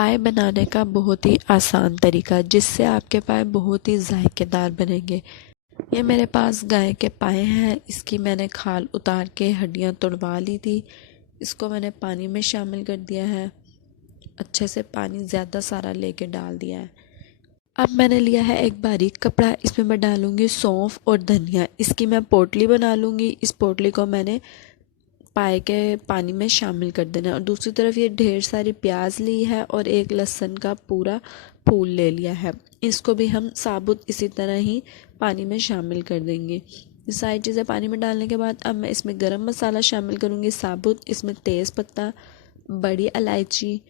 पाए बनाने का बहुत ही आसान तरीका, जिससे आपके पाए बहुत ही जायकेदार बनेंगे। ये मेरे पास गाय के पाए हैं। इसकी मैंने खाल उतार के हड्डियां तोड़वा ली थी। इसको मैंने पानी में शामिल कर दिया है। अच्छे से पानी ज़्यादा सारा लेके डाल दिया है। अब मैंने लिया है एक बारीक कपड़ा। इसमें मैं डालूंगी सौंफ और धनिया। इसकी मैं पोटली बना लूँगी। इस पोटली को मैंने पाए के पानी में शामिल कर देना है। और दूसरी तरफ ये ढेर सारी प्याज ली है और एक लहसुन का पूरा फूल ले लिया है। इसको भी हम साबुत इसी तरह ही पानी में शामिल कर देंगे। ये सारी चीज़ें पानी में डालने के बाद अब मैं इसमें गरम मसाला शामिल करूँगी साबुत। इसमें तेज़ पत्ता, बड़ी इलायची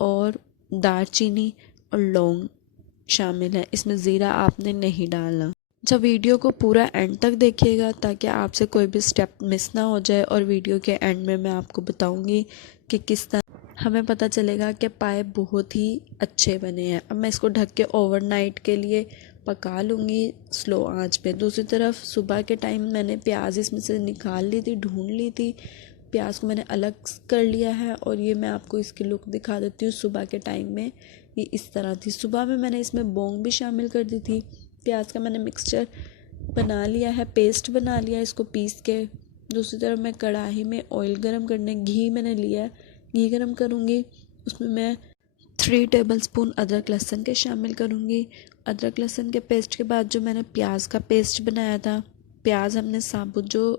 और दालचीनी और लौंग शामिल है। इसमें ज़ीरा आपने नहीं डालना। जब वीडियो को पूरा एंड तक देखिएगा ताकि आपसे कोई भी स्टेप मिस ना हो जाए। और वीडियो के एंड में मैं आपको बताऊंगी कि किस तरह हमें पता चलेगा कि पाए बहुत ही अच्छे बने हैं। अब मैं इसको ढक के ओवरनाइट के लिए पका लूँगी स्लो आंच पे। दूसरी तरफ सुबह के टाइम मैंने प्याज इसमें से निकाल ली थी, ढूंढ ली थी। प्याज को मैंने अलग कर लिया है और ये मैं आपको इसकी लुक दिखा देती हूँ। सुबह के टाइम में ये इस तरह थी। सुबह में मैंने इसमें लौंग भी शामिल कर दी थी। प्याज का मैंने मिक्सचर बना लिया है, पेस्ट बना लिया है इसको पीस के। दूसरी तरफ मैं कढ़ाई में ऑयल गरम करने, घी मैंने लिया है, घी गरम करूँगी। उसमें मैं 3 टेबलस्पून अदरक लहसुन के शामिल करूँगी। अदरक लहसुन के पेस्ट के बाद जो मैंने प्याज का पेस्ट बनाया था, प्याज हमने साबुत जो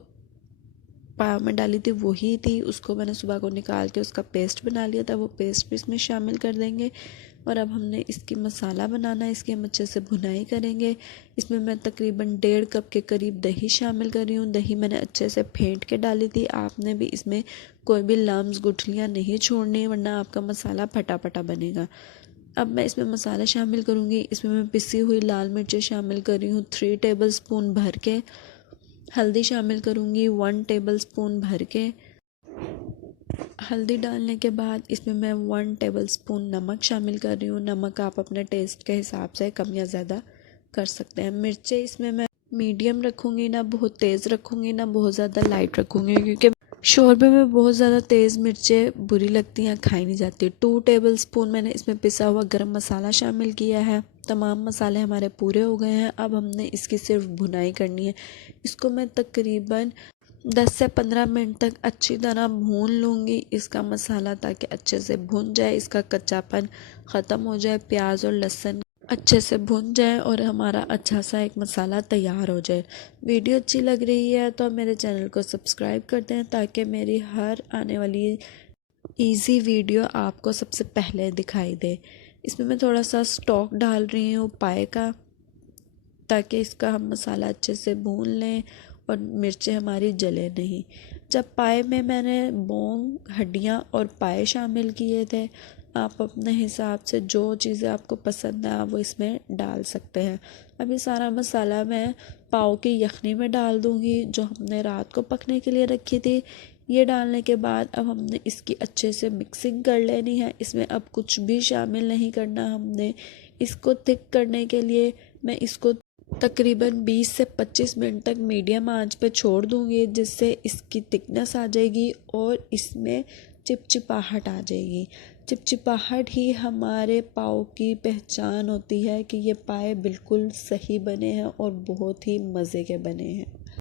पाव में डाली थी वही थी, उसको मैंने सुबह को निकाल के उसका पेस्ट बना लिया था। वो पेस्ट भी इसमें शामिल कर देंगे। और अब हमने इसकी मसाला बनाना है। इसकी हम अच्छे से भुनाई करेंगे। इसमें मैं तकरीबन 1.5 कप के करीब दही शामिल कर रही हूँ। दही मैंने अच्छे से फेंट के डाली थी। आपने भी इसमें कोई भी लम्स गुठलियाँ नहीं छोड़नी, वरना आपका मसाला फटा फटा बनेगा। अब मैं इसमें मसाला शामिल करूँगी। इसमें मैं पिसी हुई लाल मिर्चें शामिल कर रही हूँ 3 टेबलस्पून भर के। हल्दी शामिल करूँगी 1 टेबलस्पून भर के। हल्दी डालने के बाद इसमें मैं 1 टेबलस्पून नमक शामिल कर रही हूँ। नमक आप अपने टेस्ट के हिसाब से कम या ज़्यादा कर सकते हैं। मिर्चें इसमें मैं मीडियम रखूँगी, ना बहुत तेज़ रखूँगी ना बहुत ज़्यादा लाइट रखूँगी, क्योंकि शोरबे में बहुत ज़्यादा तेज़ मिर्चें बुरी लगती हैं, खाई नहीं जाती। 2 टेबलस्पून मैंने इसमें पिसा हुआ गरम मसाला शामिल किया है। तमाम मसाले हमारे पूरे हो गए हैं। अब हमने इसकी सिर्फ भुनाई करनी है। इसको मैं तकरीबन 10 से 15 मिनट तक अच्छी तरह भून लूँगी इसका मसाला, ताकि अच्छे से भुन जाए, इसका कच्चापन ख़त्म हो जाए, प्याज और लहसुन अच्छे से भुन जाए और हमारा अच्छा सा एक मसाला तैयार हो जाए। वीडियो अच्छी लग रही है तो मेरे चैनल को सब्सक्राइब कर दें, ताकि मेरी हर आने वाली इजी वीडियो आपको सबसे पहले दिखाई दे। इसमें मैं थोड़ा सा स्टॉक डाल रही हूँ पाए का, ताकि इसका हम मसाला अच्छे से भून लें और मिर्चें हमारी जले नहीं। जब पाए में मैंने बोंग, हड्डियाँ और पाए शामिल किए थे, आप अपने हिसाब से जो चीज़ें आपको पसंद है आप वो इसमें डाल सकते हैं। अब ये सारा मसाला मैं पाव की यखनी में डाल दूँगी जो हमने रात को पकने के लिए रखी थी। ये डालने के बाद अब हमने इसकी अच्छे से मिक्सिंग कर लेनी है। इसमें अब कुछ भी शामिल नहीं करना हमने। इसको थिक करने के लिए मैं इसको तकरीबन 20 से 25 मिनट तक मीडियम आंच पे छोड़ दूँगी, जिससे इसकी थिकनेस आ जाएगी और इसमें चिपचिपाहट आ जाएगी। चिपचिपाहट ही हमारे पाव की पहचान होती है कि ये पाए बिल्कुल सही बने हैं और बहुत ही मज़े के बने हैं।